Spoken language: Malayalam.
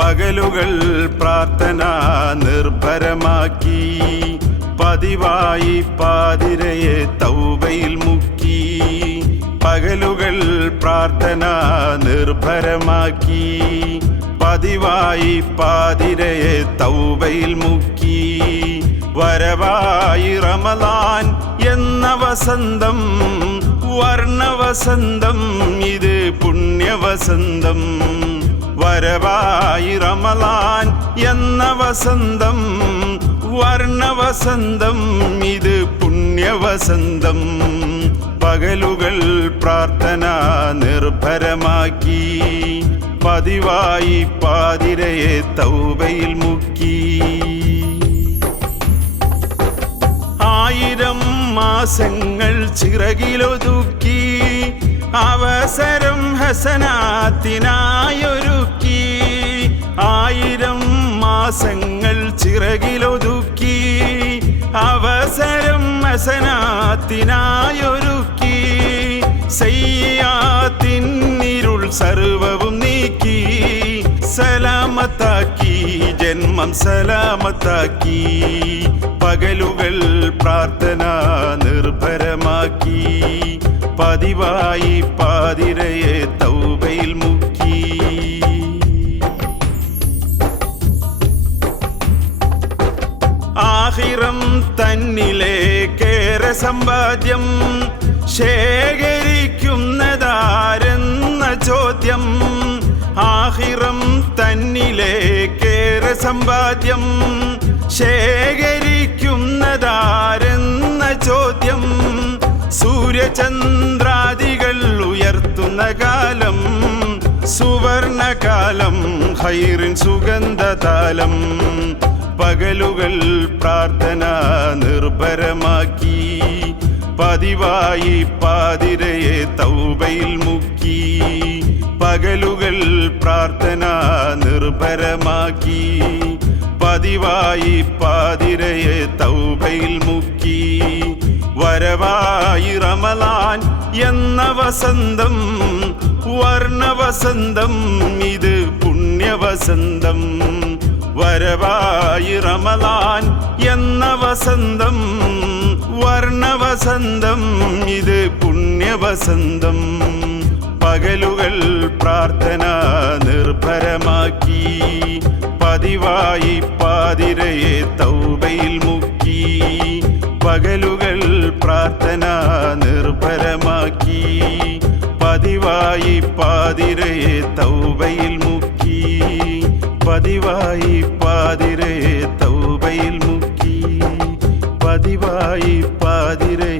പകലുകൾ പ്രാർത്ഥന നിർഭരമാക്കി, പതിവായി പാതിരയെ തൗബയിൽ മുക്കി. പകലുകൾ പ്രാർത്ഥന നിർഭരമാക്കി, പതിവായി പാതിരയെ തൗബയിൽ മുക്കി. വരവായി റമളാൻ എന്ന വസന്തം, വർണ്ണവസന്തം ഇത് പുണ്യവസന്തം. വരവായി റമളാൻ എന്ന വസന്തം, വർണ്ണവസന്തം ഇത് പുണ്യവസന്തം. പകലുകൾ പ്രാർത്ഥന നിർഭരമാക്കി, പതിവായി പാതിരയെ തൗബയിൽ മുക്കി. 1000 മാസങ്ങൾ ചിറകിലൊതുക്കി, അവസരം ഹസനാത്തിനായൊരുക്കി. 1000 മാസങ്ങൾ ചിറകിലൊതുക്കി, അവസരം ഹസനാത്തിനായൊരുക്കി. സയ്യാത്തിന്നിരുൾ സർവവും നീക്കി, സലാമത്താക്കി ജന്മം സലാമത്താക്കി. പകലുകൾ പ്രാർത്ഥന നിർഭരമാക്കി, പതിവായി പാതിരയെ തൗബയിൽ മുക്കി. ആഖിറം തന്നിലേക്കേറെ സമ്പാദ്യം, ശേഖരിക്കുന്നതാരെന്ന ചോദ്യം. ആഖിറം തന്നിലേക്കേറെ സമ്പാദ്യം, ശേഖരിക്കുന്നതാരെന്ന ചോദ്യം. സൂര്യചന്ദ്രാദികൾ ഉയർത്തുന്ന കാലം, സുവർണകാലം ഖൈറിൻ സുഗന്ധതാലം. പകലുകൾ പ്രാർത്ഥന നിർഭരമാക്കി, പതിവായി പാതിരയെ തൗബയിൽ മുക്കി. പകലുകൾ പ്രാർത്ഥന നിർഭരമാക്കി, പതിവായി പാതിരയെ തൗബയിൽ മുക്കി. വരവായി റമളാൻ എന്ന വസന്തം, വർണ്ണവസന്തം ഇത് പുണ്യവസന്തം. വരവായി റമളാൻ എന്ന വസന്തം, വർണ്ണവസന്തം ഇത് പുണ്യവസന്തം. പകലുകൾ പ്രാർത്ഥന നിർഭരമാക്കി, പതിവായി പാതിരയെ തൗബയിൽ മുക്കി. പകലുകൾ പ്രാർത്ഥന നിർഭരമാക്കി, പതിവായി പാതിരയെ തൗബയിൽ മുക്കി. പതിവായി പാതിരയെ തൗബയിൽ മുക്കി, പതിവായി പാതിരയെ